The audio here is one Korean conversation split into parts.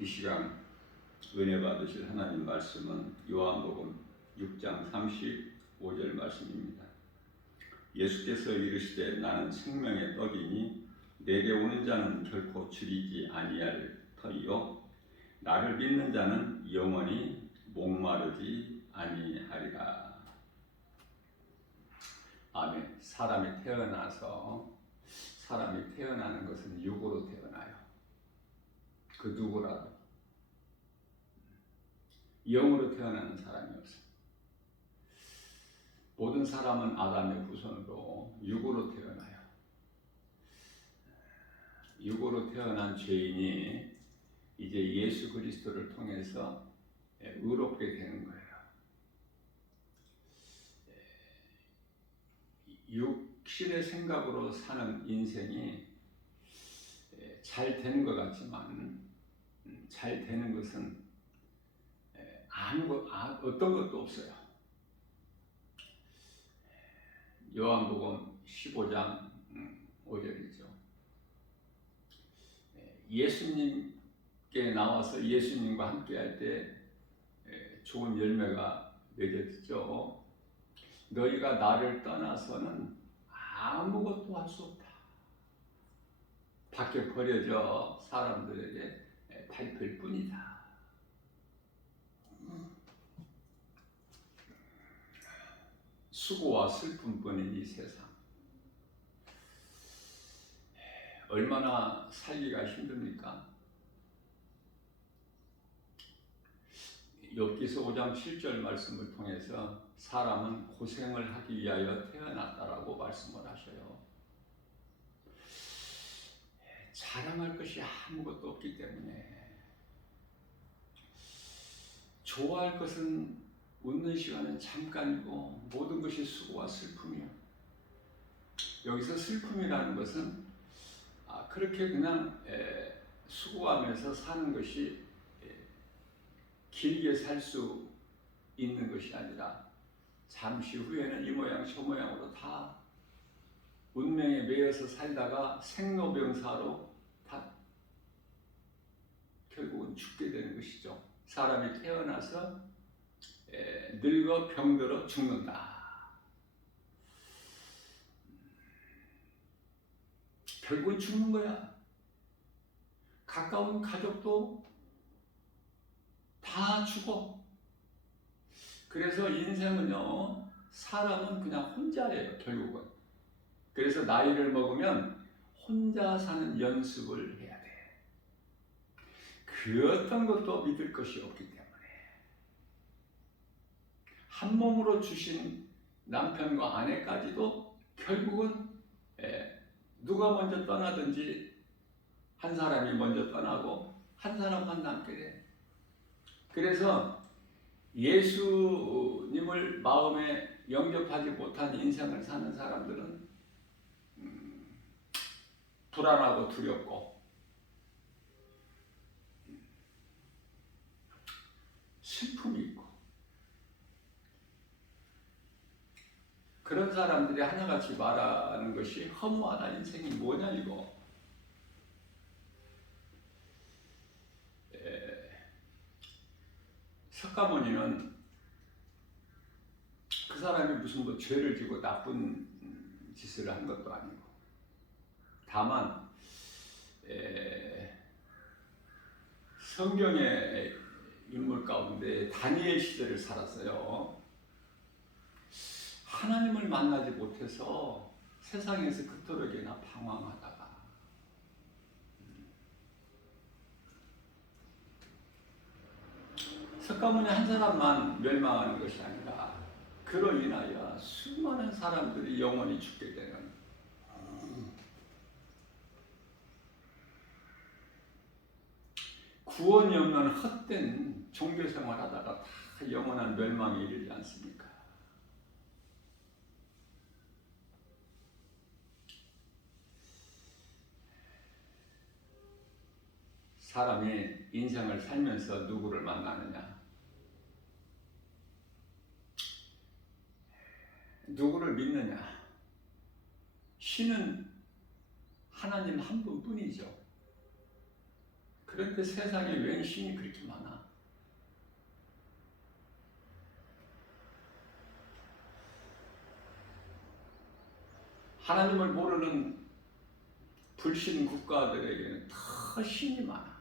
이 시간 은혜 받으실 하나님 말씀은 요한복음 6장 35절 말씀입니다. 예수께서 이르시되 나는 생명의 떡이니 내게 오는 자는 결코 줄이지 아니할 터이요 나를 믿는 자는 영원히 목마르지 아니하리라. 아멘. 사람이 태어나는 것은 육으로 태어나요. 그 누구라도 영으로 태어나는 사람이 없어요. 모든 사람은 아담의 후손으로 육으로 태어나요. 육으로 태어난 죄인이 이제 예수 그리스도를 통해서 의롭게 되는 거예요. 육신의 생각으로 사는 인생이 잘 되는 것 같지만 잘 되는 것은 어떤 것도 없어요. 요한복음 15장 5절이죠. 예수님께 나와서 예수님과 함께 할 때 좋은 열매가 맺어지죠. 너희가 나를 떠나서는 아무것도 할 수 없다. 밖에 버려져 사람들에게 밟힐 뿐이다. 수고와 슬픔뿐인 이 세상. 얼마나 살기가 힘듭니까? 욥기서 5장 7절 말씀을 통해서 사람은 고생을 하기 위하여 태어났다라고 말씀을 하셔요. 자랑할 것이 아무것도 없기 때문에 좋아할 것은 웃는 시간은 잠깐이고 모든 것이 수고와 슬픔이요. 여기서 슬픔이라는 것은 그렇게 그냥 수고하면서 사는 것이 길게 살 수 있는 것이 아니라 잠시 후에는 이 모양 저 모양으로 다 운명에 매여서 살다가 생로병사로 다 결국은 죽게 되는 것이죠. 사람이 태어나서 늙어 병들어 죽는다. 결국은 죽는 거야. 가까운 가족도 다 죽어. 그래서 인생은요, 사람은 그냥 혼자예요, 결국은. 그래서 나이를 먹으면 혼자 사는 연습을 해야 돼. 그 어떤 것도 믿을 것이 없기 때문에. 한 몸으로 주신 남편과 아내까지도 결국은 누가 먼저 떠나든지 한 사람이 먼저 떠나고 한 사람만 남게 돼. 그래서 예수님을 마음에 영접하지 못한 인생을 사는 사람들은 불안하고 두렵고 슬픔이 있고 그런 사람들이 하나같이 말하는 것이 허무하다. 인생이 뭐냐 이거. 석가모니는 그 사람이 무슨 뭐 죄를 지고 나쁜 짓을 한 것도 아니고 다만 성경의 인물 가운데 다니엘 시대를 살았어요. 하나님을 만나지 못해서 세상에서 그토록이나 방황하다가 석가모니 한 사람만 멸망하는 것이 아니라 그로 인하여 수많은 사람들이 영원히 죽게 되는 구원이 없는 헛된 종교생활 하다가 다 영원한 멸망에 이르지 않습니까? 사람이 인생을 살면서 누구를 만나느냐? 누구를 믿느냐? 신은 하나님 한 분뿐이죠. 그런데 세상에 웬 신이 그렇게 많아? 하나님을 모르는 불신 국가들에게는 더 신이 많아.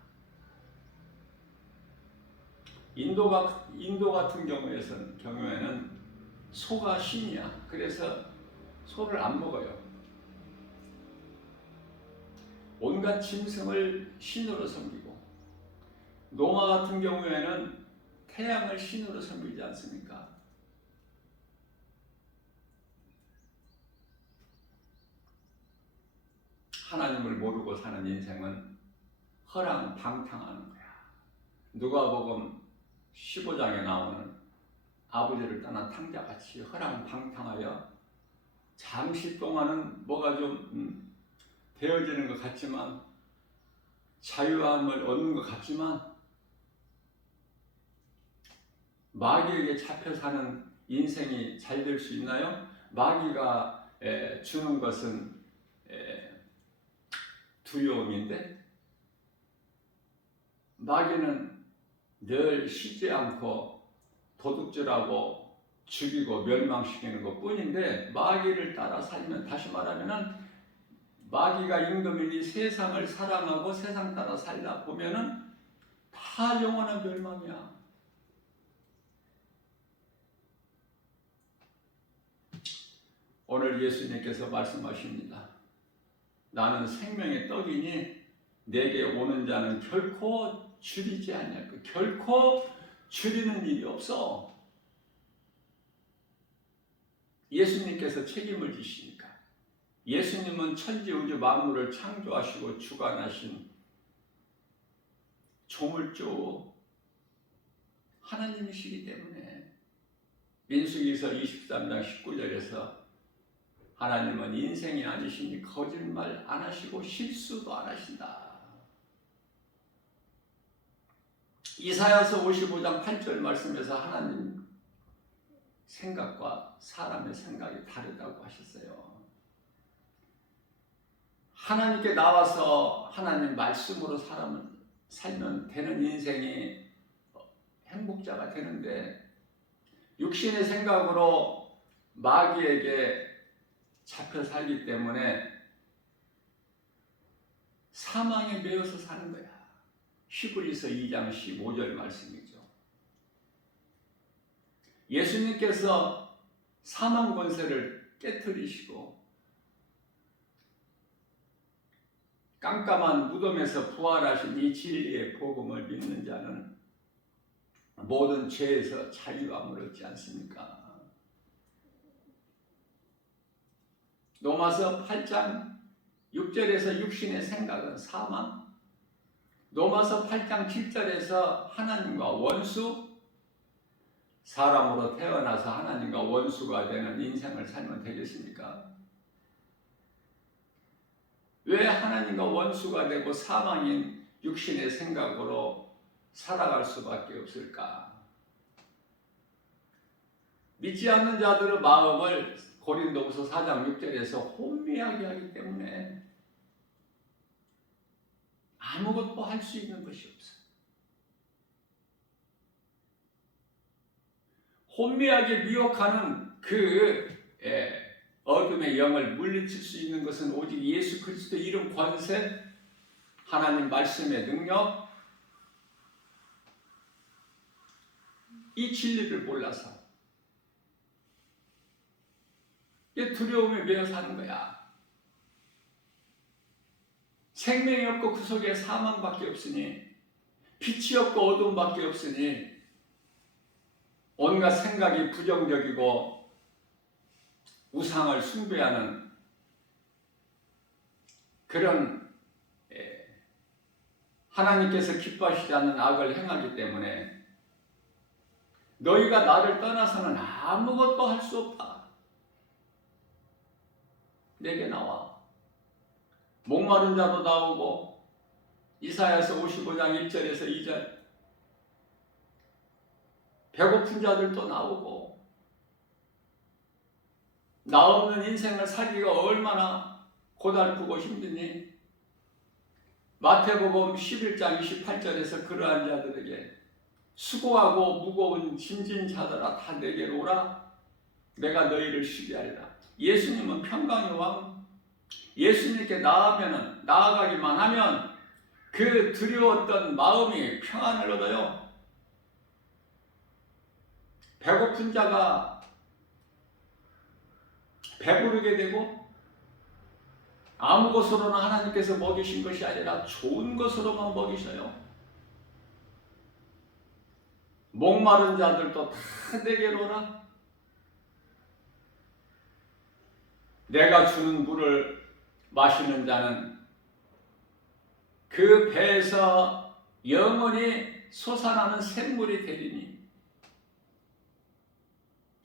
인도 같은 경우에는 소가 신이야. 그래서 소를 안 먹어요. 온갖 짐승을 신으로 섬기고, 로마 같은 경우에는 태양을 신으로 섬기지 않습니까? 하나님을 모르고 사는 인생은 허랑방탕하는 거야. 누가복음 15장에 나오는 아버지를 떠난 탕자같이 허랑방탕하여 잠시 동안은 뭐가 좀 되어지는 것 같지만, 자유함을 얻는 것 같지만, 마귀에게 잡혀 사는 인생이 잘 될 수 있나요? 마귀가 주는 것은 두려움인데, 마귀는 늘 쉬지 않고 도둑질하고 죽이고 멸망시키는 것 뿐인데, 마귀를 따라 살면, 다시 말하면 마귀가 임금인 이 세상을 사랑하고 세상 따라 살다 보면은 다 영원한 멸망이야. 오늘 예수님께서 말씀하십니다. 나는 생명의 떡이니 내게 오는 자는 결코 줄이지 않을 것. 결코 줄이는 일이 없어. 예수님께서 책임을 지시니까. 예수님은 천지 우주 만물을 창조하시고 주관하신 조물주 하나님이시기 때문에 민수기서 23장 19절에서 하나님은 인생이 아니시니 거짓말 안 하시고 실수도 안 하신다. 이사야서 55장 8절 말씀에서 하나님 생각과 사람의 생각이 다르다고 하셨어요. 하나님께 나와서 하나님 말씀으로 살면 되는 인생이 행복자가 되는데, 육신의 생각으로 마귀에게 잡혀 살기 때문에 사망에 매여서 사는 거야. 히브리서 2장 15절 말씀이죠. 예수님께서 사망 권세를 깨뜨리시고 깜깜한 무덤에서 부활하신 이 진리의 복음을 믿는 자는 모든 죄에서 자유함을 얻지 않습니까? 로마서 8장 6절에서 육신의 생각은 사망, 로마서 8장 7절에서 하나님과 원수, 사람으로 태어나서 하나님과 원수가 되는 인생을 살면 되겠습니까? 왜 하나님과 원수가 되고 사망인 육신의 생각으로 살아갈 수밖에 없을까? 믿지 않는 자들의 마음을 고린도후서 4장 6절에서 혼미하게 하기 때문에 아무것도 할 수 있는 것이 없어. 혼미하게 미혹하는 그 어둠의 영을 물리칠 수 있는 것은 오직 예수 그리스도 이름 권세, 하나님 말씀의 능력, 이 진리를 몰라서 이게 두려움에 매여 사는 거야. 생명이 없고 그 속에 사망밖에 없으니, 빛이 없고 어둠밖에 없으니 온갖 생각이 부정적이고 우상을 숭배하는 그런 하나님께서 기뻐하시지 않는 악을 행하기 때문에 너희가 나를 떠나서는 아무것도 할 수 없다. 내게 나와. 목마른 자도 나오고, 이사야서 55장 1절에서 2절, 배고픈 자들도 나오고, 나 없는 인생을 살기가 얼마나 고달프고 힘드니 마태복음 11장 28절에서 그러한 자들에게 수고하고 무거운 짐진 자들아 다 내게로 오라. 내가 너희를 쉬게 하리라. 예수님은 평강의 왕. 예수님께 나아가기만 하면 그 두려웠던 마음이 평안을 얻어요. 배고픈 자가 배부르게 되고 아무 것으로나 하나님께서 먹이신 것이 아니라 좋은 것으로만 먹이셔요. 목마른 자들도 다 내게로 오라. 내가 주는 물을 마시는 자는 그 배에서 영원히 솟아나는 샘물이 되리니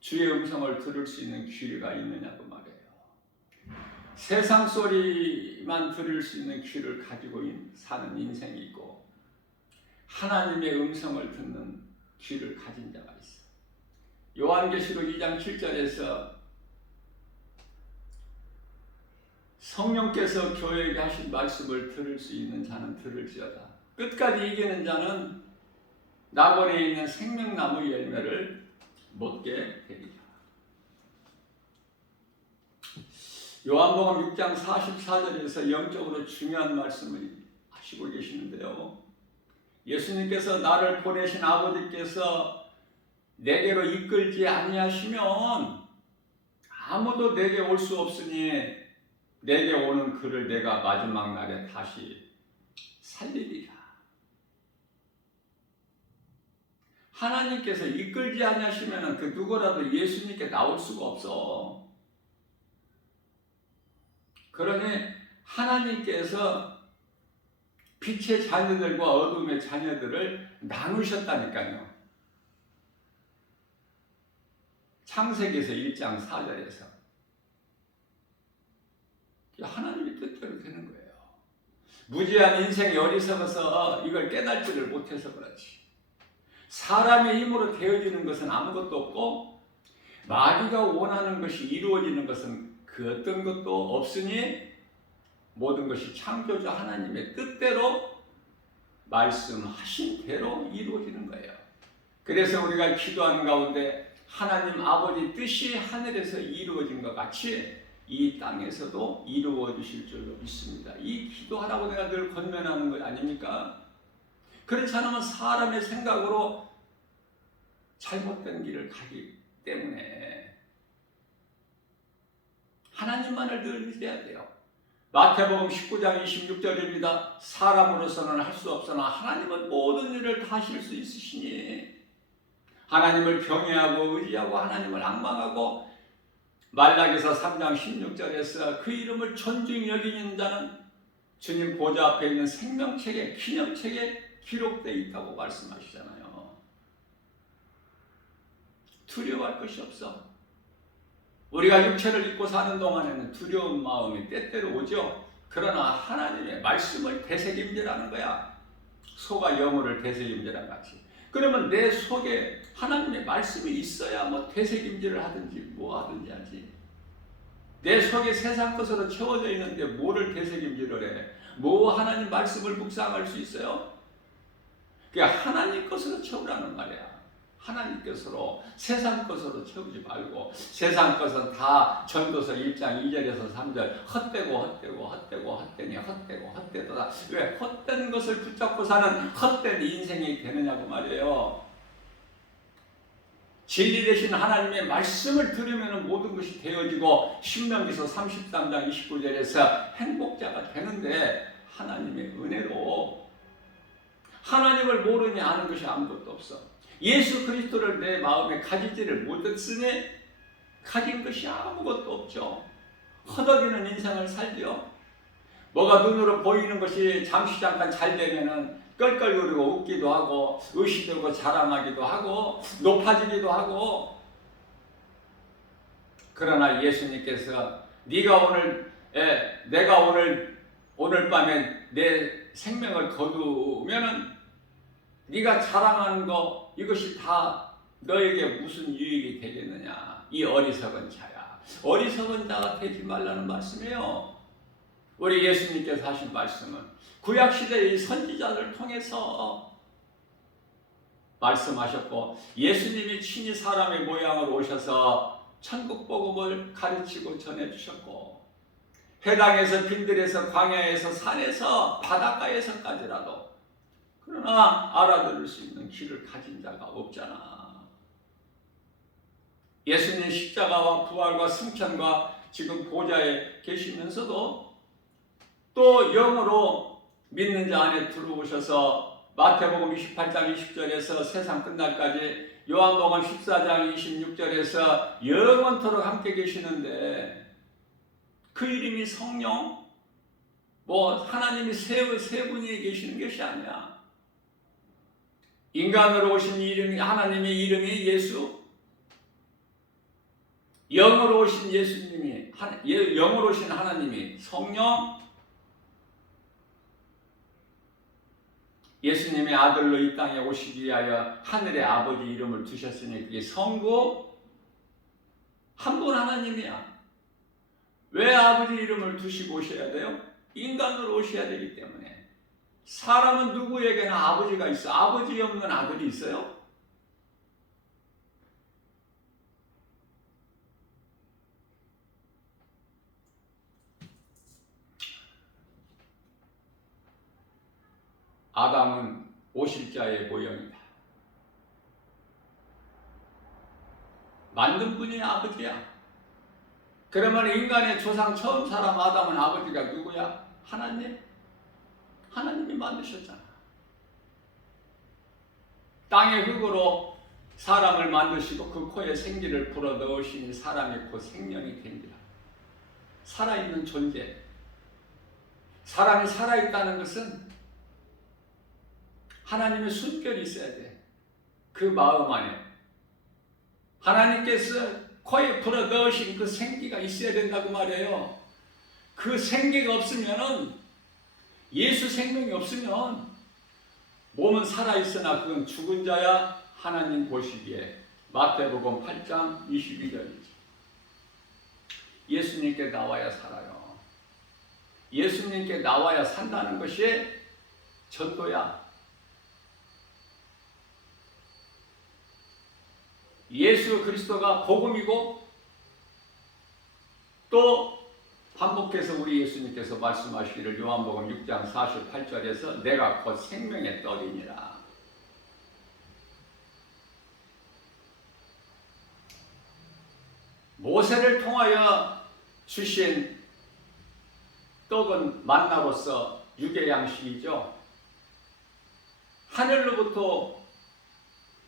주의 음성을 들을 수 있는 귀가 있느냐고 말해요. 세상 소리만 들을 수 있는 귀를 가지고 사는 인생이 있고 하나님의 음성을 듣는 귀를 가진 자가 있어요. 요한계시록 2장 7절에서 성령께서 교회에게 하신 말씀을 들을 수 있는 자는 들을지어다. 끝까지 이기는 자는 낙원에 있는 생명나무 열매를 먹게 되리라. 요한복음 6장 44절에서 영적으로 중요한 말씀을 하시고 계시는데요. 예수님께서 나를 보내신 아버지께서 내게로 이끌지 아니하시면 아무도 내게 올 수 없으니 내게 오는 그를 내가 마지막 날에 다시 살리리라. 하나님께서 이끌지 아니하시면 그 누구라도 예수님께 나올 수가 없어. 그러니 하나님께서 빛의 자녀들과 어둠의 자녀들을 나누셨다니까요. 창세기에서 1장 4절에서 하나님의 뜻대로 되는 거예요. 무지한 인생이 어리석어서 이걸 깨달지를 못해서 그렇지. 사람의 힘으로 되어지는 것은 아무것도 없고 마귀가 원하는 것이 이루어지는 것은 그 어떤 것도 없으니 모든 것이 창조주 하나님의 뜻대로 말씀하신 대로 이루어지는 거예요. 그래서 우리가 기도하는 가운데 하나님 아버지 뜻이 하늘에서 이루어진 것 같이 이 땅에서도 이루어지실 줄로 믿습니다. 이 기도하라고 내가 늘 권면하는 거 아닙니까? 그렇지 않으면 사람의 생각으로 잘못된 길을 가기 때문에 하나님만을 늘 의지해야 돼요. 마태복음 19장 26절입니다. 사람으로서는 할 수 없으나 하나님은 모든 일을 다 하실 수 있으시니 하나님을 경외하고 의지하고 하나님을 앙망하고 말라기서 3장 16절에서 그 이름을 존중히 여기는 자는 주님 보좌 앞에 있는 생명책에 기념책에 기록되어 있다고 말씀하시잖아요. 두려워할 것이 없어. 우리가 육체를 입고 사는 동안에는 두려운 마음이 때때로 오죠. 그러나 하나님의 말씀을 되새김질하는 거야. 소가 여물을 되새김질한 같이. 그러면 내 속에 하나님의 말씀이 있어야 뭐 되새김질을 하든지 뭐 하든지 하지. 내 속에 세상 것으로 채워져 있는데 뭐를 되새김질을 해? 뭐 하나님 말씀을 묵상할 수 있어요? 그러니까 하나님 것으로 채우라는 말이야. 하나님 것으로, 세상 것으로 채우지 말고 세상 것은 다 전도서 1장 2절에서 3절 헛되니 헛되도다. 왜 헛된 것을 붙잡고 사는 헛된 인생이 되느냐고 말이에요. 진리 되신 하나님의 말씀을 들으면 모든 것이 되어지고 신명기서 33장 29절에서 행복자가 되는데 하나님의 은혜로 하나님을 모르니 아는 것이 아무것도 없어. 예수 그리스도를 내 마음에 가지지를 못했으니 가진 것이 아무것도 없죠. 허덕이는 인생을 살죠. 뭐가 눈으로 보이는 것이 잠시 잠깐 잘 되면은 껄껄거리고 웃기도 하고 의시되고 자랑하기도 하고 높아지기도 하고. 그러나 예수님께서 내가 오늘 밤에 내 생명을 거두면은 네가 자랑하는 거 이것이 다 너에게 무슨 유익이 되겠느냐. 이 어리석은 자야. 어리석은 자가 되지 말라는 말씀이에요. 우리 예수님께서 하신 말씀은 구약시대의 선지자를 통해서 말씀하셨고, 예수님이 친히 사람의 모양으로 오셔서 천국 복음을 가르치고 전해주셨고, 회당에서 빈들에서 광야에서 산에서 바닷가에서까지라도 그러나 알아들을 수 있는 귀를 가진 자가 없잖아. 예수님 십자가와 부활과 승천과 지금 보좌에 계시면서도 또 영으로 믿는 자 안에 들어오셔서 마태복음 28장 20절에서 세상 끝날까지, 요한복음 14장 26절에서 영원토록 함께 계시는데, 그 이름이 성령, 하나님이 세 분이 계시는 것이 아니야. 인간으로 오신 이름이, 하나님의 이름이 예수, 영으로 오신 예수님이, 영으로 오신 하나님이 성령, 예수님의 아들로 이 땅에 오시기 위하여 하늘의 아버지 이름을 두셨으니 그게 성부, 한 분 하나님이야. 왜 아버지 이름을 두시고 오셔야 돼요? 인간으로 오셔야 되기 때문에. 사람은 누구에게나 아버지가 있어. 아버지 없는 아들이 있어요? 아담은 오실자의 모형이다. 만든 분이 아버지야. 그러면 인간의 조상 처음 사람 아담은 아버지가 누구야? 하나님? 하나님이 만드셨잖아. 땅의 흙으로 사람을 만드시고 그 코에 생기를 불어 넣으시니 사람의 코 생명이 된지라. 살아있는 존재. 사람이 살아있다는 것은 하나님의 숨결이 있어야 돼. 그 마음 안에 하나님께서 코에 불어 넣으신 그 생기가 있어야 된다고 말해요. 그 생기가 없으면은, 예수 생명이 없으면 몸은 살아있으나 그건 죽은 자야. 하나님 보시기에. 마태복음 8장 22절이죠. 예수님께 나와야 살아요. 예수님께 나와야 산다는 것이 전도야. 예수 그리스도가 복음이고, 또 반복해서 우리 예수님께서 말씀하시기를 요한복음 6장 48절에서 내가 곧 생명의 떡이니라. 모세를 통하여 주신 떡은 만나로서 육의 양식이죠. 하늘로부터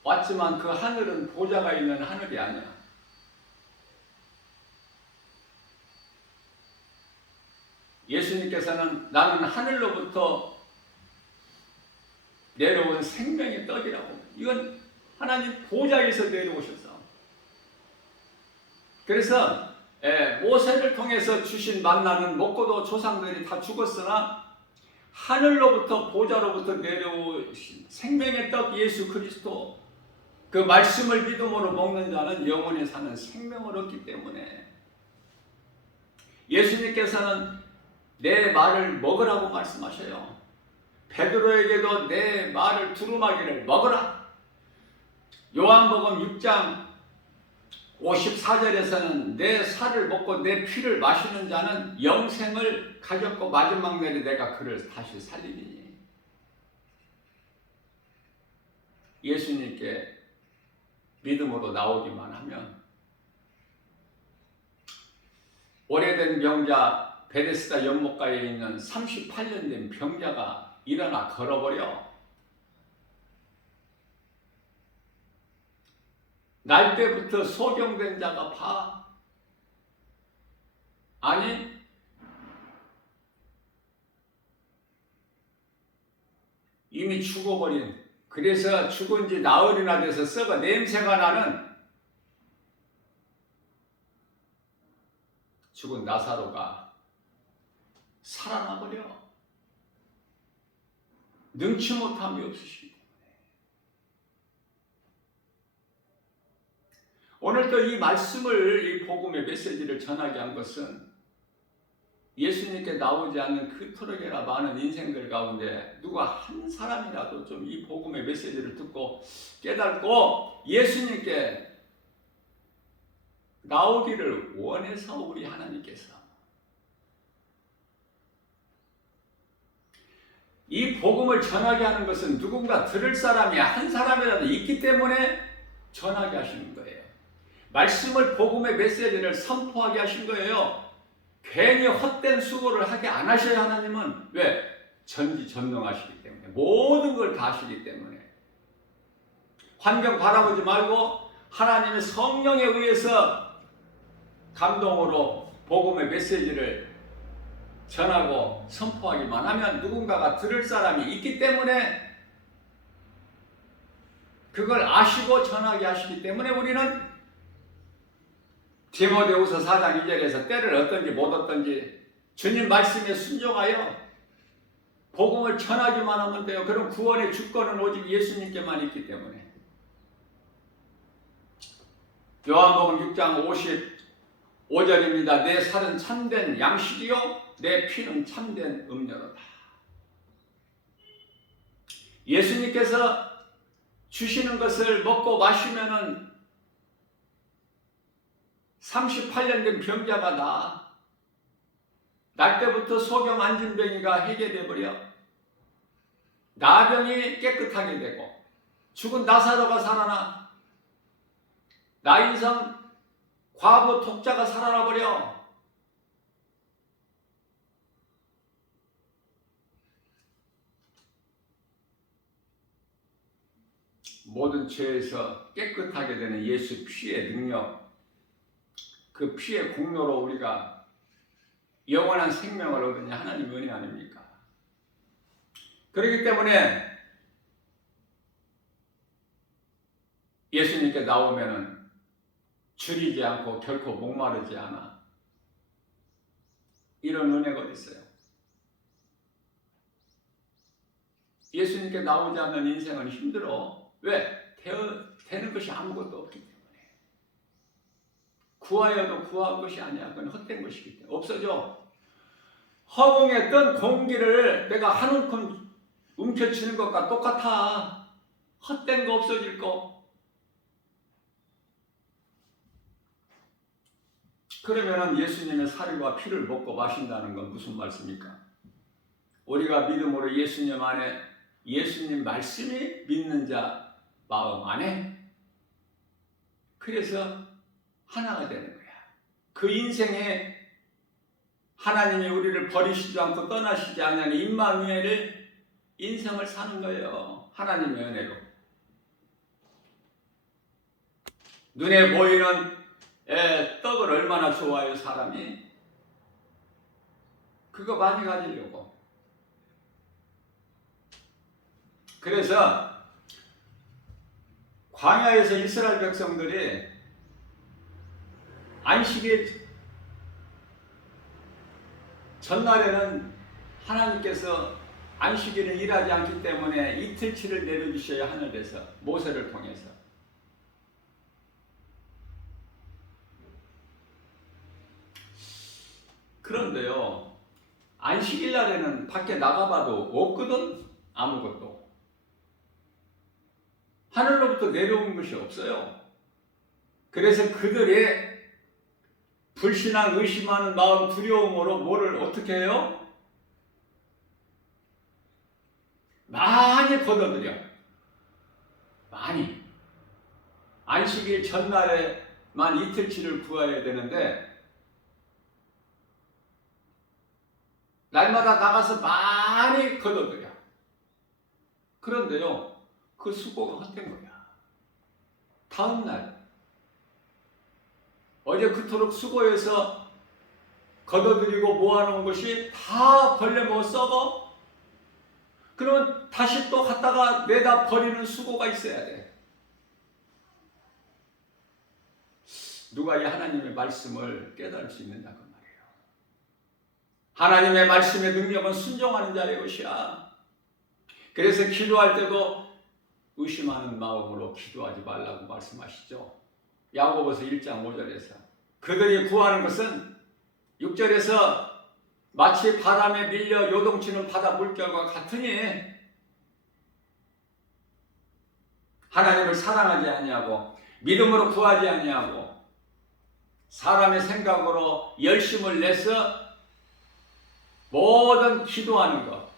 왔지만 그 하늘은 보좌가 있는 하늘이 아니야. 예수님께서는 나는 하늘로부터 내려온 생명의 떡이라고. 이건 하나님 보좌에서 내려오셔서. 그래서 모세를 통해서 주신 만나는 먹고도 조상들이 다 죽었으나 하늘로부터 보좌로부터 내려오신 생명의 떡 예수 그리스도, 그 말씀을 믿음으로 먹는 자는 영원히 사는 생명을 얻기 때문에 예수님께서는 내 말을 먹으라고 말씀하셔요. 베드로에게도 내 말을 두루마기를 먹으라. 요한복음 6장 54절에서는 내 살을 먹고 내 피를 마시는 자는 영생을 가졌고 마지막 날에 내가 그를 다시 살리리니. 예수님께 믿음으로 나오기만 하면, 오래된 병자 베데스다 연못가에 있는 38년 된 병자가 일어나 걸어버려. 날 때부터 소경된 자가 봐. 아니, 이미 죽어버린, 그래서 죽은 지 나흘이나 돼서 썩어 냄새가 나는 죽은 나사로가 살아나버려. 능치 못함이 없으시기 때문에. 오늘 또 이 말씀을, 이 복음의 메시지를 전하게 한 것은 예수님께 나오지 않는 그토록이나 많은 인생들 가운데 누가 한 사람이라도 좀 이 복음의 메시지를 듣고 깨닫고 예수님께 나오기를 원해서 우리 하나님께서 이 복음을 전하게 하는 것은 누군가 들을 사람이 한 사람이라도 있기 때문에 전하게 하시는 거예요. 말씀을, 복음의 메시지를 선포하게 하신 거예요. 괜히 헛된 수고를 하게 안 하셔요. 하나님은 왜? 전지전능하시기 때문에, 모든 걸 다 아시기 때문에. 환경 바라보지 말고 하나님의 성령에 의해서 감동으로 복음의 메시지를 전하고 선포하기만 하면 누군가가 들을 사람이 있기 때문에, 그걸 아시고 전하게 하시기 때문에 우리는 디모데후서 4장 2절에서 때를 얻든지 못 얻든지 주님 말씀에 순종하여 복음을 전하기만 하면 돼요. 그럼 구원의 주권은 오직 예수님께만 있기 때문에. 요한복음 6장 55절입니다. 내 살은 참된 양식이요 내 피는 참된 음료로다. 예수님께서 주시는 것을 먹고 마시면은 38년 된 병자가 날 때부터 소경 안진병이가 해결돼 버려. 나병이 깨끗하게 되고 죽은 나사로가 살아나. 나인성 과부 독자가 살아나 버려. 모든 죄에서 깨끗하게 되는 예수 피의 능력, 그 피의 공로로 우리가 영원한 생명을 얻으니 하나님의 은혜 아닙니까? 그렇기 때문에 예수님께 나오면은 줄이지 않고 결코 목마르지 않아. 이런 은혜가 어디 있어요? 예수님께 나오지 않는 인생은 힘들어. 왜? 되는 것이 아무것도 없기 때문에. 구하여도 구할 것이 아니야. 그건 헛된 것이기 때문에 없어져. 허공에 뜬 공기를 내가 한 움큼 움켜쥐는 것과 똑같아. 헛된 거 없어질 거. 그러면은 예수님의 살과 피를 먹고 마신다는 건 무슨 말씀입니까? 우리가 믿음으로 예수님 안에, 예수님 말씀이 믿는 자 마음 안에, 그래서 하나가 되는 거야. 그 인생에 하나님이 우리를 버리시지 않고 떠나시지 않는 임마누엘을 인생을 사는 거예요. 하나님의 은혜로. 눈에 보이는 떡을 얼마나 좋아해요, 사람이. 그거 많이 가지려고. 그래서 광야에서 이스라엘 백성들이 안식일 전날에는 하나님께서 안식일은 일하지 않기 때문에 이틀치를 내려주셔야 하늘에서, 모세를 통해서. 그런데요, 안식일 날에는 밖에 나가봐도 없거든. 아무것도. 하늘로부터 내려온 것이 없어요. 그래서 그들의 불신앙, 의심하는 마음, 두려움으로 뭐를 어떻게 해요? 많이 걷어들여. 많이. 안식일 전날에만 이틀치를 구해야 되는데 날마다 나가서 많이 걷어들여. 그런데요, 그 수고가 헛된 거야. 다음날 어제 그토록 수고해서 걷어들이고 모아놓은 것이 다 벌레 먹어 썩어? 그러면 다시 또 갖다가 내다 버리는 수고가 있어야 돼. 누가 이 하나님의 말씀을 깨달을 수 있느냐 그 말이에요. 하나님의 말씀의 능력은 순종하는 자의 것이야. 그래서 기도할 때도 의심하는 마음으로 기도하지 말라고 말씀하시죠. 야고보서 1장 5절에서 그들이 구하는 것은 6절에서 마치 바람에 밀려 요동치는 바다 물결과 같으니 하나님을 사랑하지 아니하고 믿음으로 구하지 아니하고 사람의 생각으로 열심을 내서 모든 기도하는 것,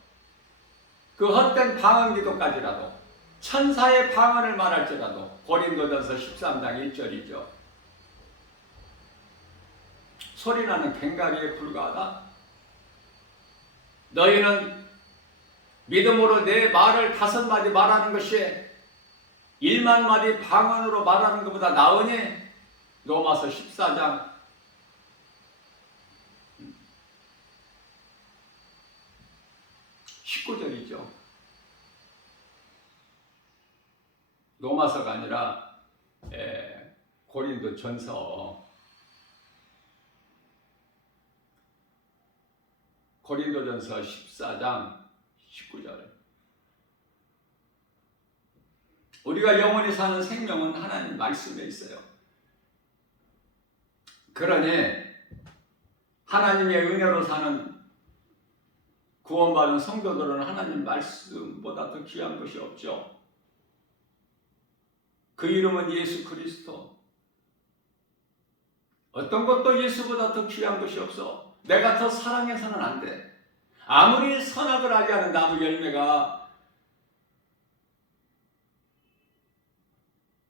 그 헛된 방언 기도까지라도 천사의 방언을 말할지라도 고린도전서 13장 1절이죠. 소리나는 괭가리에 불과하다. 너희는 믿음으로 내 말을 5마디 말하는 것이 1만 마디 방언으로 말하는 것보다 나으니. 로마서 14장 19절이죠. 로마서가 아니라 고린도전서 14장 19절. 우리가 영원히 사는 생명은 하나님 말씀에 있어요. 그러니 하나님의 은혜로 사는 구원받은 성도들은 하나님 말씀보다 더 귀한 것이 없죠. 그 이름은 예수 그리스도. 어떤 것도 예수보다 더 귀한 것이 없어. 내가 더 사랑해서는 안 돼. 아무리 선악을 하지 않은 나무 열매가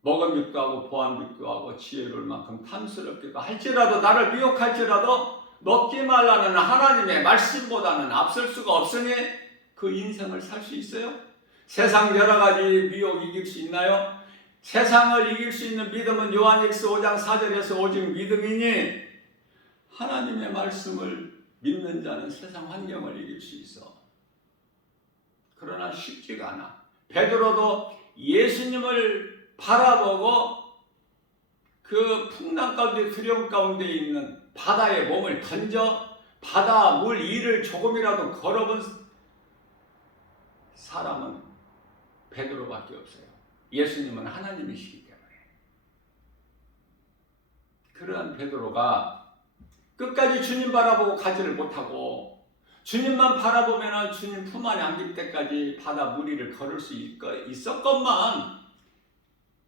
먹음직도 하고 보암직도 하고 지혜로울 만큼 탐스럽기도 할지라도 나를 미혹할지라도 먹지 말라는 하나님의 말씀보다는 앞설 수가 없으니 그 인생을 살 수 있어요? 세상 여러 가지 미혹 이길 수 있나요? 세상을 이길 수 있는 믿음은 요한일서 5장 4절에서 오직 믿음이니 하나님의 말씀을 믿는 자는 세상 환경을 이길 수 있어. 그러나 쉽지가 않아. 베드로도 예수님을 바라보고 그 풍랑 가운데 두려움 가운데 있는 바다에 몸을 던져 바다 물 위를 조금이라도 걸어본 사람은 베드로밖에 없어요. 예수님은 하나님이시기 때문에. 그러한 베드로가 끝까지 주님 바라보고 가지를 못하고 주님만 바라보면 주님 품 안에 안길 때까지 바다 물 위를 걸을 수 있었건만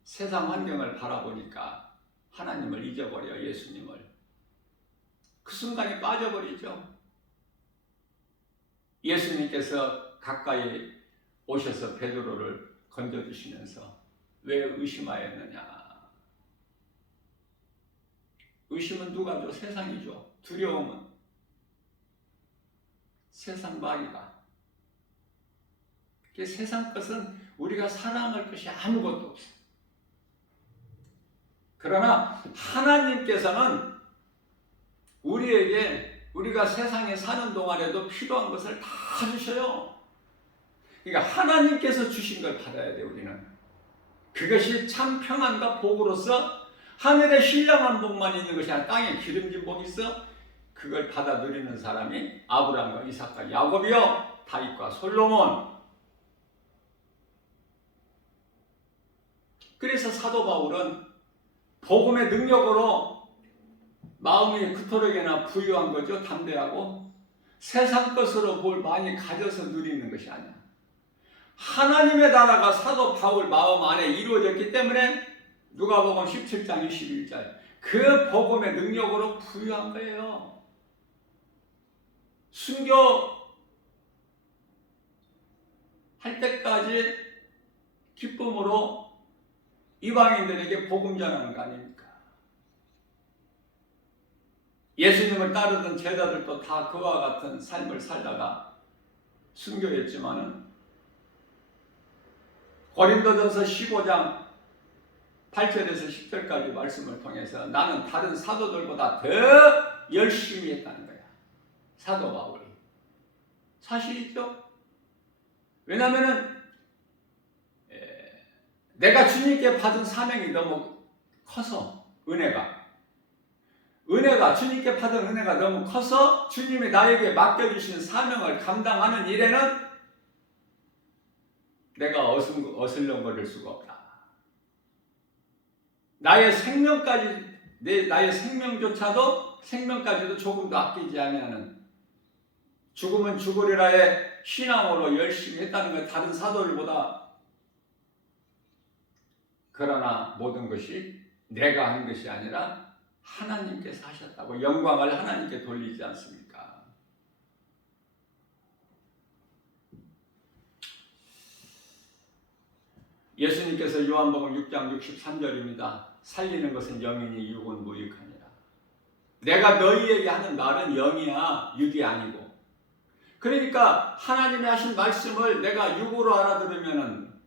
세상 환경을 바라보니까 하나님을 잊어버려. 예수님을. 그 순간에 빠져버리죠. 예수님께서 가까이 오셔서 베드로를 건져주시면서 왜 의심하였느냐. 의심은 누가 줘? 세상이 줘. 두려움은 세상 마귀가. 세상 것은 우리가 사랑할 것이 아무것도 없어요. 그러나 하나님께서는 우리에게 우리가 세상에 사는 동안에도 필요한 것을 다 주셔요. 그러니까 하나님께서 주신 걸 받아야 돼. 우리는 그것이 참 평안과 복으로서 하늘에 신령한 복만 있는 것이 아니라 땅에 기름진 복이 있어. 그걸 받아 누리는 사람이 아브라함과 이삭과 야곱이요 다윗과 솔로몬. 그래서 사도 바울은 복음의 능력으로 마음이 그토록이나 부유한 거죠. 담대하고 세상 것으로 뭘 많이 가져서 누리는 것이 아니야. 하나님의 나라가 사도 바울 마음 안에 이루어졌기 때문에 누가복음 17장 21절 그 복음의 능력으로 부유한 거예요. 순교 할 때까지 기쁨으로 이방인들에게 복음 전하는 거 아닙니까? 예수님을 따르던 제자들도 다 그와 같은 삶을 살다가 순교했지만은 고린도전서 15장 8절에서 10절까지 말씀을 통해서 나는 다른 사도들보다 더 열심히 했다는 거야. 사도 바울이. 사실이죠? 왜냐하면은 내가 주님께 받은 사명이 너무 커서 은혜가 주님께 받은 은혜가 너무 커서 주님이 나에게 맡겨주신 사명을 감당하는 일에는 내가 어슬렁거릴 수가 없다. 나의 생명까지 나의 생명조차도 생명까지도 조금도 아끼지 아니하는 죽으면 죽으리라의 신앙으로 열심히 했다는 건 다른 사도들보다. 그러나 모든 것이 내가 한 것이 아니라 하나님께서 하셨다고 영광을 하나님께 돌리지 않습니까? 예수님께서 요한복음 6장 63절입니다. 살리는 것은 영이니 육은 무익하니라. 내가 너희에게 하는 말은 영이야 육이 아니고. 그러니까 하나님이 하신 말씀을 내가 육으로 알아들으면은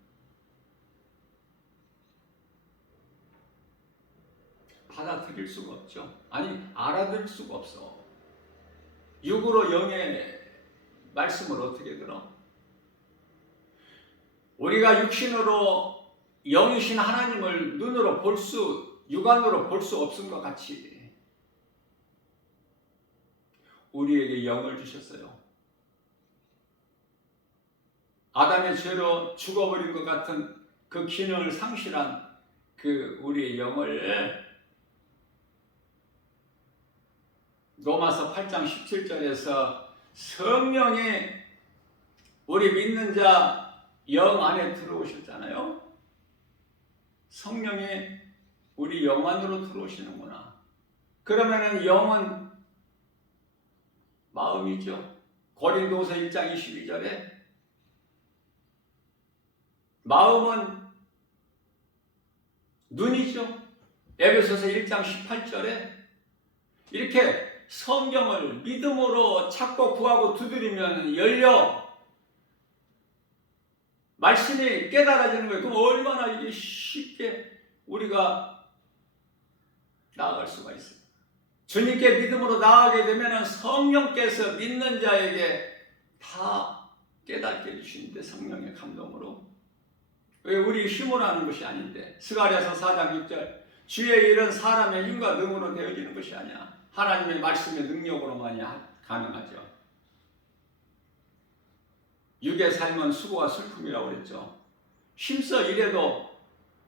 받아들일 수가 없죠. 아니, 알아들을 수가 없어. 육으로 영의 말씀을 어떻게 들어? 우리가 육신으로 영이신 하나님을 눈으로 육안으로 볼 수 없음과 같이 우리에게 영을 주셨어요. 아담의 죄로 죽어버린 것 같은 그 기능을 상실한 그 우리의 영을 로마서 8장 17절에서 성령이 우리 믿는 자 영 안에 들어오셨잖아요. 성령이 우리 영 안으로 들어오시는구나. 그러면은 영은 마음이죠. 고린도후서 1장 22절에 마음은 눈이죠. 에베소서 1장 18절에 이렇게 성경을 믿음으로 찾고 구하고 두드리면 열려 말씀이 깨달아지는 거예요. 그럼 얼마나 이게 쉽게 우리가 나아갈 수가 있어요. 주님께 믿음으로 나아가게 되면 성령께서 믿는 자에게 다 깨닫게 해주시는데, 성령의 감동으로. 왜 우리 힘으로 하는 것이 아닌데. 스가랴서 4장 6절 주의 일은 사람의 힘과 능으로 되어지는 것이 아니야. 하나님의 말씀의 능력으로만이 가능하죠. 육의 삶은 수고와 슬픔이라고 그랬죠. 힘써 일해도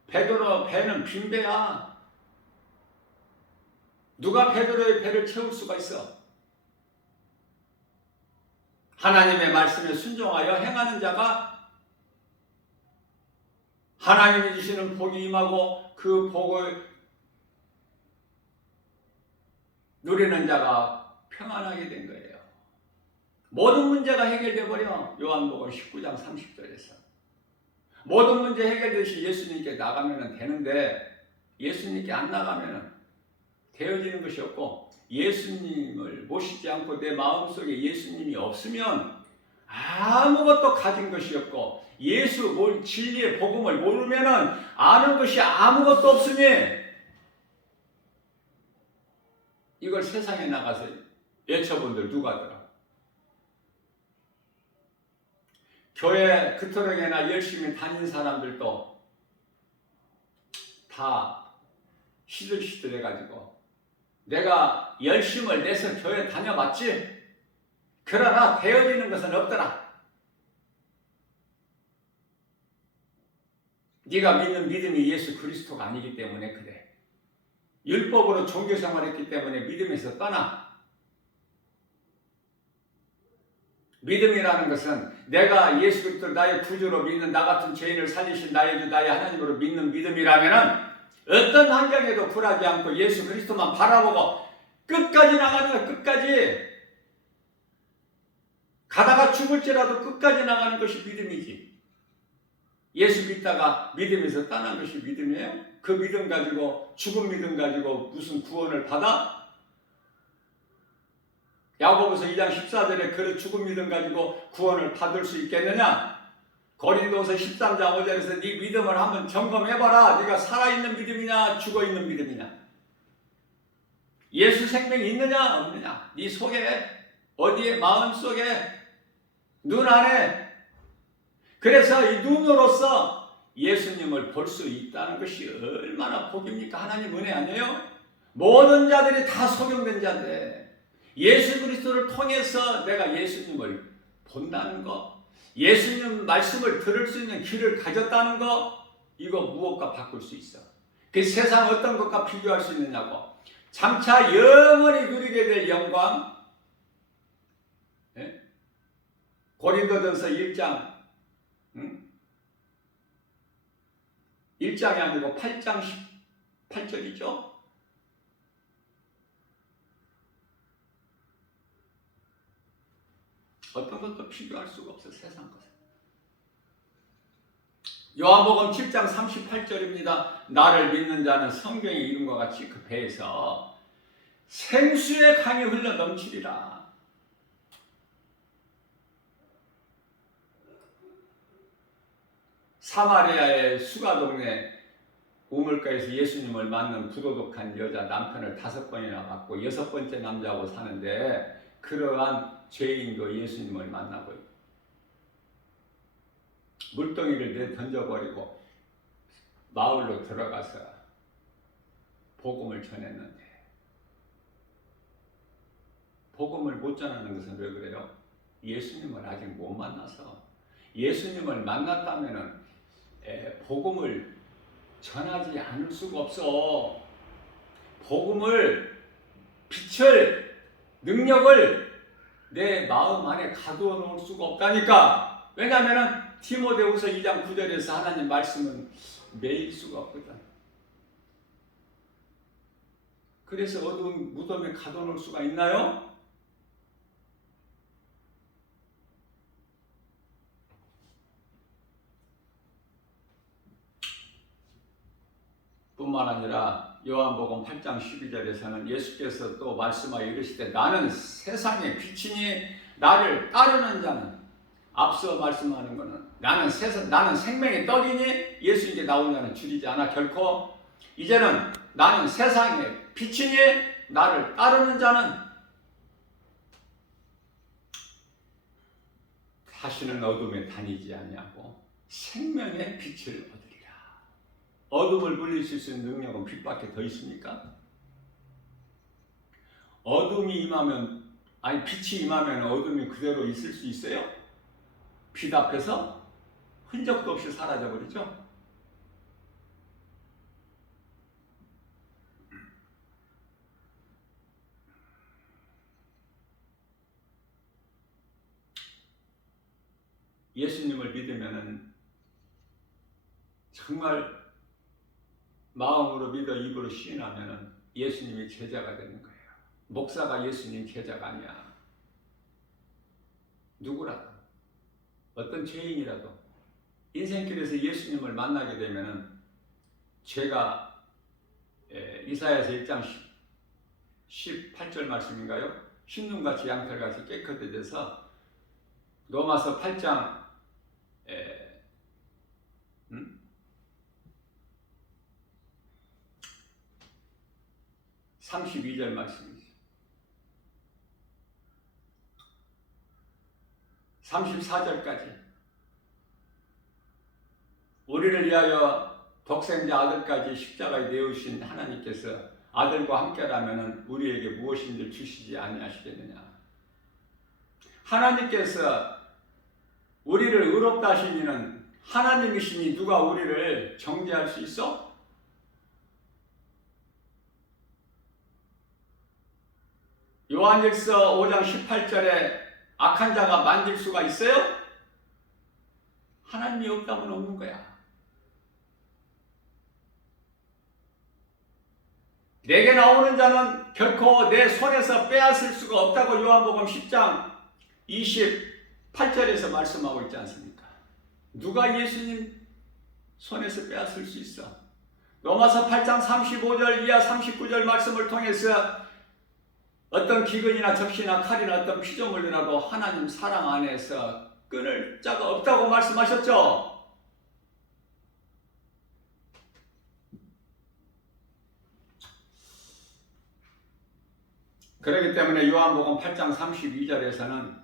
베드로 배는 빈 배야. 누가 베드로의 배를 채울 수가 있어? 하나님의 말씀에 순종하여 행하는 자가 하나님이 주시는 복이 임하고 그 복을 누리는 자가 평안하게 된 거예요. 모든 문제가 해결돼 버려. 요한복음 19장 30절에서 모든 문제 해결되시 예수님께 나가면 되는데, 예수님께 안 나가면 되어지는 것이 없고, 예수님을 모시지 않고 내 마음속에 예수님이 없으면 아무것도 가진 것이 없고, 진리의 복음을 모르면 아는 것이 아무것도 없으니, 이걸 세상에 나가서 외쳐본들 누가 들어? 교회 그토록이나 열심히 다닌 사람들도 다 시들시들해가지고, 내가 열심을 내서 교회 다녀봤지? 그러나 되어지는 것은 없더라. 네가 믿는 믿음이 예수 그리스도가 아니기 때문에 그래. 율법으로 종교생활했기 때문에 믿음에서 떠나. 믿음이라는 것은 내가 예수 그리스도를 나의 구주로 믿는, 나 같은 죄인을 살리신 나의 주 나의 하나님으로 믿는 믿음이라면은 어떤 환경에도 굴하지 않고 예수 그리스도만 바라보고 끝까지 나가는 거야. 끝까지. 가다가 죽을지라도 끝까지 나가는 것이 믿음이지. 예수 믿다가 믿음에서 떠난 것이 믿음이에요? 그 믿음 가지고, 죽은 믿음 가지고 무슨 구원을 받아? 야고보서 2장 14절에 그 죽은 믿음 가지고 구원을 받을 수 있겠느냐? 고린도서 13장 5절에서 네 믿음을 한번 점검해봐라. 네가 살아있는 믿음이냐 죽어있는 믿음이냐? 예수 생명이 있느냐 없느냐? 네 속에, 어디에, 마음속에, 눈 안에. 그래서 이 눈으로서 예수님을 볼 수 있다는 것이 얼마나 복입니까? 하나님 은혜 아니에요? 모든 자들이 다 소경된 자인데 예수 그리스도를 통해서 내가 예수님을 본다는 거, 예수님 말씀을 들을 수 있는 귀를 가졌다는 거, 이거 무엇과 바꿀 수 있어? 그 세상 어떤 것과 비교할 수 있느냐고. 장차 영원히 누리게 될 영광, 고린도전서 1장 1장이 아니고 8장 18절이죠. 어떤 것도 비교할 수가 없어, 세상 것은. 요한복음 7장 38절입니다. 나를 믿는 자는 성경의 이름과 같이 그 배에서 생수의 강이 흘러 넘치리라. 사마리아의 수가 동네 우물가에서 예수님을 만난 부도덕한 여자, 남편을 5번이나 받고 6번째 남자하고 사는데 그러한 죄인도 예수님을 만나고 물동이를 내 던져버리고 마을로 들어가서 복음을 전했는데, 복음을 못 전하는 것은 왜 그래요? 예수님을 아직 못 만나서. 예수님을 만났다면은 복음을 전하지 않을 수가 없어. 복음을, 빛을, 능력을 내 마음 안에 가두어 놓을 수가 없다니까. 왜냐하면 디모데후서 2장 9절에서 하나님 말씀은 매일 수가 없거든. 그래서 어두운 무덤에 가둬 놓을 수가 있나요? 뿐만 아니라 요한복음 8장 12절에서는 예수께서 또 말씀하여 이르시되 나는 세상의 빛이니 나를 따르는 자는, 앞서 말씀하는 것은 나는 생명의 떡이니 예수님께 나온 자는 줄이지 않아 결코. 이제는 나는 세상의 빛이니 나를 따르는 자는 다시는 어둠에 다니지 아니하고 생명의 빛을 얻으리라. 어둠을 물리칠 수 있는 능력은 빛밖에 더 있습니까? 어둠이 임하면, 아니 빛이 임하면 어둠이 그대로 있을 수 있어요? 빛 앞에서 흔적도 없이 사라져버리죠. 예수님을 믿으면은 정말 마음으로 믿어 입으로 시인하면은 예수님이 제자가 되는 거예요. 목사가 예수님 제자가 아니야. 누구라도, 어떤 죄인이라도 인생길에서 예수님을 만나게 되면은 죄가 이사야서 1장 18절 말씀인가요? 흰눈같이 양털같이 깨끗해져서 로마서 8장 32절 말씀이죠. 34절까지 우리를 위하여 독생자 아들까지 십자가에 내으신 하나님께서 아들과 함께라면 우리에게 무엇인지 주시지 아니하시겠느냐. 하나님께서 우리를 의롭다 하신 이는 하나님이시니 누가 우리를 정죄할 수 있어? 요한일서 5장 18절에 악한 자가 만질 수가 있어요? 하나님이 없다면 없는 거야. 내게 나오는 자는 결코 내 손에서 빼앗을 수가 없다고 요한복음 10장 28절에서 말씀하고 있지 않습니까? 누가 예수님 손에서 빼앗을 수 있어? 로마서 8장 35절 이하 39절 말씀을 통해서 어떤 기근이나 적시나 칼이나 어떤 피조물이라도 하나님 사랑 안에서 끊을 자가 없다고 말씀하셨죠? 그렇기 때문에 요한복음 8장 32절에서는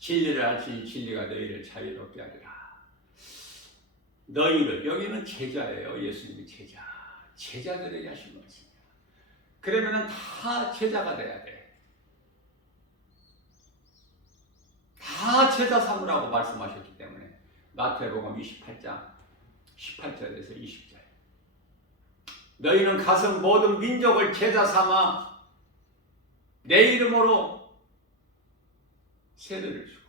진리를 알지니 진리가 너희를 자유롭게 하리라. 너희를, 여기는 제자예요. 예수님이 제자. 제자들에게 하신 말씀이야. 그러면은 다 제자가 돼야 돼. 다 제자 삼으라고 말씀하셨기 때문에 마태복음 28장 18절에서 20절 너희는 가서 모든 민족을 제자 삼아 내 이름으로 세례를 주고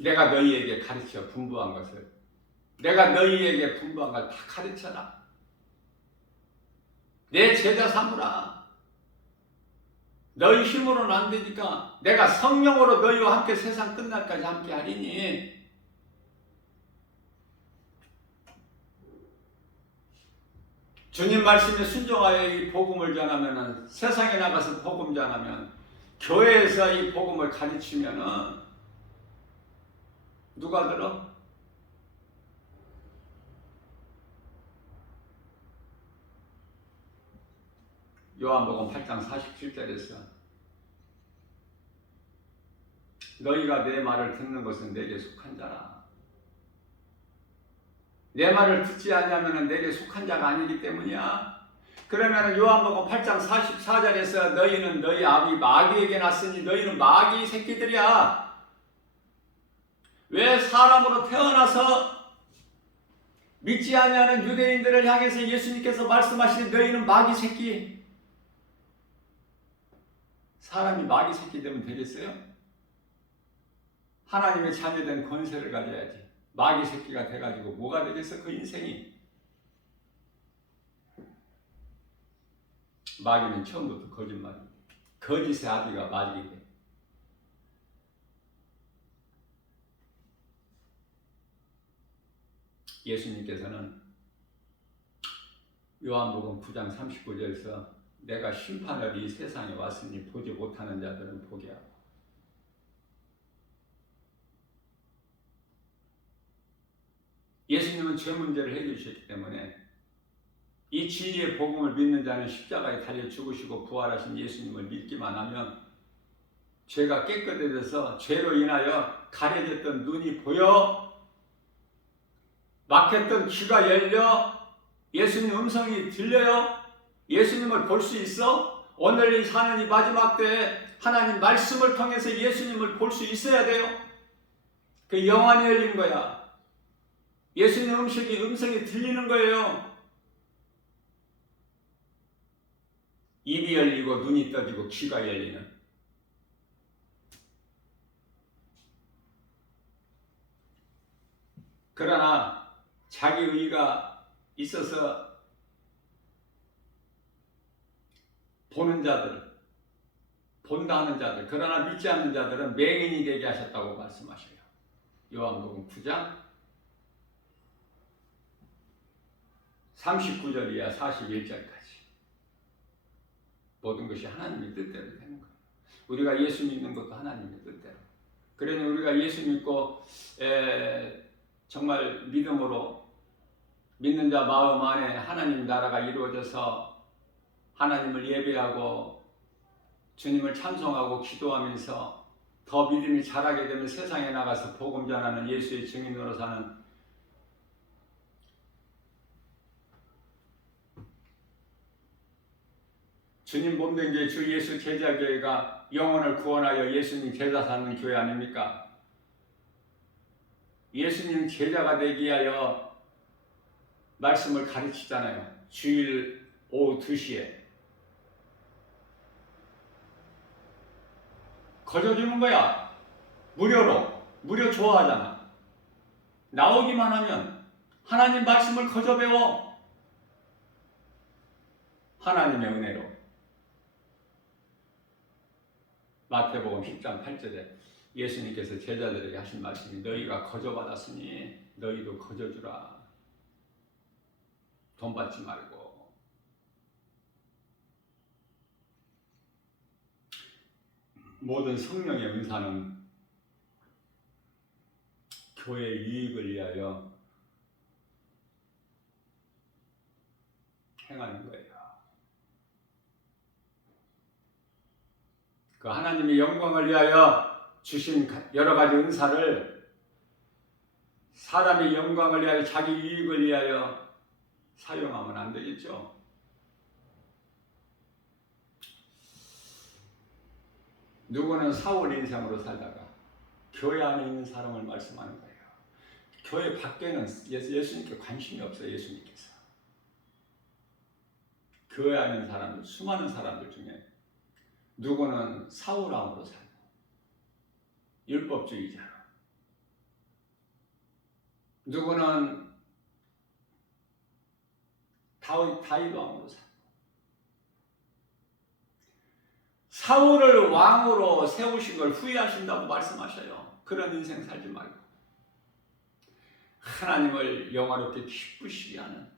내가 너희에게 가르쳐 분부한 것을 내가 너희에게 분부한 걸 다 가르쳐라. 내 제자 삼으라. 너희 힘으로는 안 되니까 내가 성령으로 너희와 함께 세상 끝날까지 함께 하리니 주님 말씀에 순종하여 이 복음을 전하면 세상에 나가서 복음 전하면 교회에서 이 복음을 가르치면 누가 들어? 요한복음 8장 47절에서 너희가 내 말을 듣는 것은 내게 속한 자라. 내 말을 듣지 아니하면 내게 속한 자가 아니기 때문이야. 그러면 요한복음 8장 44절에서 너희는 너희 아비 마귀에게 났으니 너희는 마귀 새끼들이야. 왜 사람으로 태어나서 믿지 아니하는 유대인들을 향해서 예수님께서 말씀하시는 너희는 마귀 새끼. 사람이 마귀 새끼 되면 되겠어요? 하나님의 자녀된 권세를 가져야지. 마귀 새끼가 돼가지고 뭐가 되겠어? 그 인생이. 마귀는 처음부터 거짓말입니다. 거짓의 아비가 마귀게 돼. 예수님께서는 요한복음 9장 39절에서 내가 심판을 이 세상에 왔으니 보지 못하는 자들은 보게 하고 예수님은 죄 문제를 해결해 주셨기 때문에 이 진리의 복음을 믿는 자는 십자가에 달려 죽으시고 부활하신 예수님을 믿기만 하면 죄가 깨끗해져서 죄로 인하여 가려졌던 눈이 보여 막혔던 귀가 열려 예수님 음성이 들려요. 예수님을 볼 수 있어. 오늘 이 사는 이 마지막 때에 하나님 말씀을 통해서 예수님을 볼 수 있어야 돼요. 그 영안이 열린 거야. 예수님 음성이 들리는 거예요. 입이 열리고 눈이 떠지고 귀가 열리는. 그러나 자기 의가 있어서 보는 자들, 본다 하는 자들, 그러나 믿지 않는 자들은 맹인이 되게 하셨다고 말씀하셔요. 요한복음 9장 39절 이하 41절까지 모든 것이 하나님의 뜻대로 되는 거예요. 우리가 예수 믿는 것도 하나님의 뜻대로. 그러니 우리가 예수 믿고 정말 믿음으로 믿는 자 마음 안에 하나님 나라가 이루어져서 하나님을 예배하고 주님을 찬송하고 기도하면서 더 믿음이 자라게 되면 세상에 나가서 복음 전하는 예수의 증인으로 사는 주님 몸된 교회 주 예수 제자교회가 영혼을 구원하여 예수님 제자 삼는 교회 아닙니까? 예수님 제자가 되기 위하여 말씀을 가르치잖아요. 주일 오후 2시에 거저주는 거야. 무료로. 무료 좋아하잖아. 나오기만 하면 하나님 말씀을 거저 배워. 하나님의 은혜로. 마태복음 10장 8절에 예수님께서 제자들에게 하신 말씀이 너희가 거저받았으니 너희도 거저주라. 돈 받지 말고. 모든 성령의 은사는 교회의 유익을 위하여 행하는 거예요. 그 하나님의 영광을 위하여 주신 여러 가지 은사를 사람의 영광을 위하여 자기 유익을 위하여 사용하면 안 되겠죠. 누구는 사울 인생으로 살다가 교회 안에 있는 사람을 말씀하는 거예요. 교회 밖에는 예수님께 관심이 없어요. 예수님께서. 교회 하는 사람들, 수많은 사람들 중에 누구는 사울왕으로 살고 율법주의자로, 누구는 다윗왕으로 살고, 사울을 왕으로 세우신 걸 후회하신다고 말씀하셔요. 그런 인생 살지 말고 하나님을 영화롭게 기쁘시게 하는,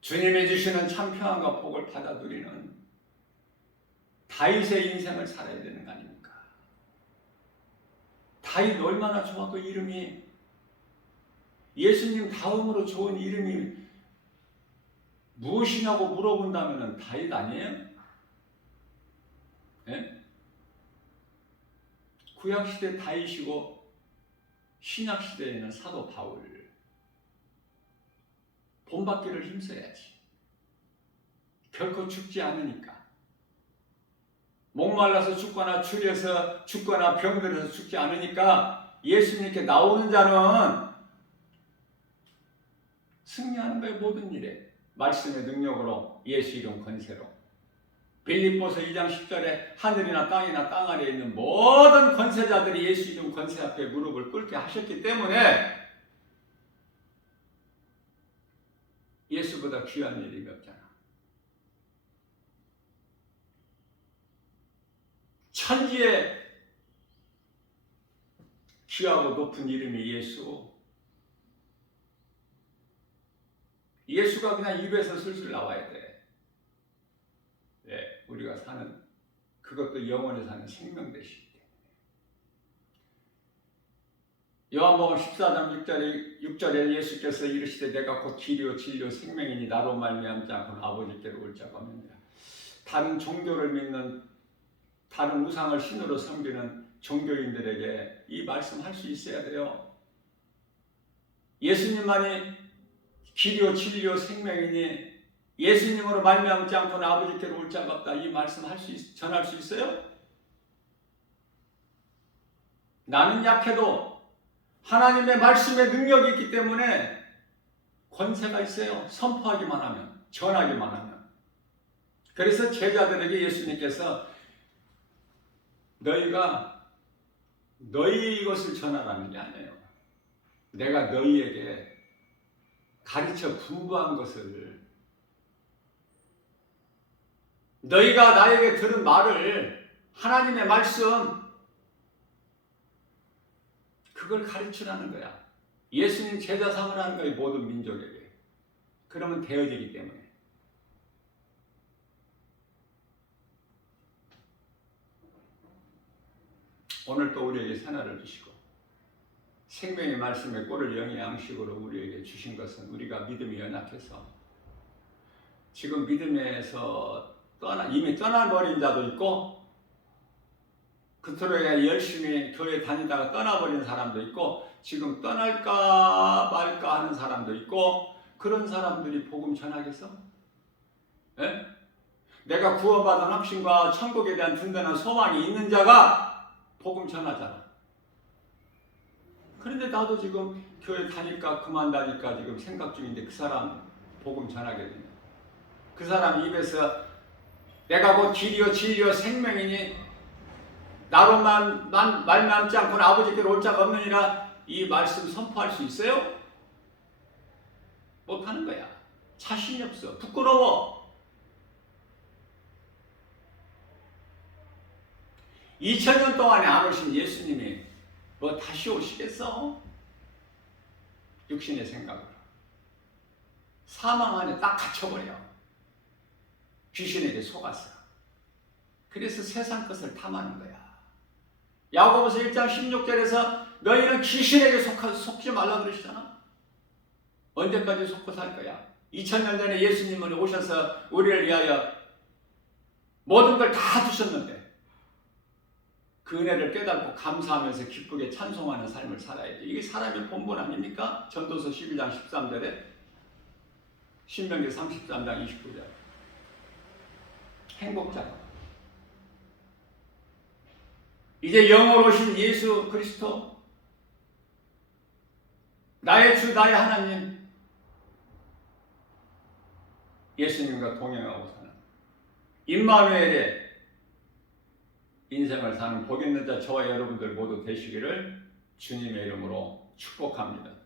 주님이 주시는 참 평안과 복을 받아 누리는 다윗의 인생을 살아야 되는 거 아닙니까? 다윗 얼마나 좋아. 그 이름이 예수님 다음으로 좋은 이름이 무엇이냐고 물어본다면 다윗 아니에요? 네? 구약시대 다윗이고 신약시대에는 사도 바울. 본받기를 힘써야지. 결코 죽지 않으니까. 목말라서 죽거나 추려서 죽거나 병들어서 죽지 않으니까 예수님께 나오는 자는 승리하는 거예요. 모든 일에 말씀의 능력으로, 예수 이름 권세로. 빌립보서 2장 10절에 하늘이나 땅이나 땅 아래에 있는 모든 권세자들이 예수 이름 권세 앞에 무릎을 꿇게 하셨기 때문에 예수보다 귀한 일이 없잖아. 천지에 귀하고 높은 이름이 예수. 예수가 그냥 입에서 술술 나와야 돼. 네, 우리가 사는, 그것도 영원히 사는 생명 되시기 때문에. 요한복음 14장 6절에 예수께서 이르시되 내가 곧 길이요 진리요 생명이니 나로 말미암지 않고는 아버지께로 올 자가 없느니라. 다른 종교를 믿는, 다른 우상을 신으로 섬기는 종교인들에게 이 말씀 할 수 있어야 돼요. 예수님만이 길이요 진리요 생명이니 예수님으로 말미암지 않고는 아버지께로 올 자가 없다. 이 말씀 전할 수 있어요? 나는 약해도 하나님의 말씀에 능력이 있기 때문에 권세가 있어요. 선포하기만 하면, 전하기만 하면. 그래서 제자들에게 예수님께서 너희가 너희 것을 전하라는 게 아니에요. 내가 너희에게 가르쳐 분부한 것을, 너희가 나에게 들은 말을, 하나님의 말씀, 그걸 가르치라는 거야. 예수님 제자상을 하는 거예요. 모든 민족에게. 그러면 되어지기 때문에. 오늘 또 우리에게 새날을 주시고 생명의 말씀의 꼴을 영의 양식으로 우리에게 주신 것은 우리가 믿음이 연약해서 지금 믿음에서 이미 떠나버린 자도 있고, 그토록 열심히 교회 다니다가 떠나버린 사람도 있고, 지금 떠날까 말까 하는 사람도 있고, 그런 사람들이 복음 전하겠어? 예? 내가 구원받은 확신과 천국에 대한 든든한 소망이 있는 자가 복음 전하잖아. 그런데 나도 지금 교회 다닐까 그만다니까 지금 생각 중인데 그 사람 복음 전하게 되냐? 그 사람 입에서 내가 곧 길이요 진리요 생명이니 나로만 말미암지 않고는 아버지께로 올 자가 없느니라, 이 말씀 선포할 수 있어요? 못하는 거야. 자신이 없어. 부끄러워. 2000년 동안에 안 오신 예수님이 뭐 다시 오시겠어? 육신의 생각으로. 사망 안에 딱 갇혀버려. 귀신에게 속았어. 그래서 세상 것을 탐하는 거야. 야고보서 1장 16절에서 너희는 귀신에게 속지 말라 그러시잖아. 언제까지 속고 살 거야? 2000년 전에 예수님은 오셔서 우리를 위하여 모든 걸 다 주셨는데 그 은혜를 깨닫고 감사하면서 기쁘게 찬송하는 삶을 살아야지. 이게 사람의 본분 아닙니까? 전도서 12장 13절에, 신명기 33장 29절. 행복자. 이제 영으로 오신 예수 그리스도, 나의 주 나의 하나님, 예수님과 동행하고 사는 임마누엘의 인생을 사는 복 있는 자 저와 여러분들 모두 되시기를 주님의 이름으로 축복합니다.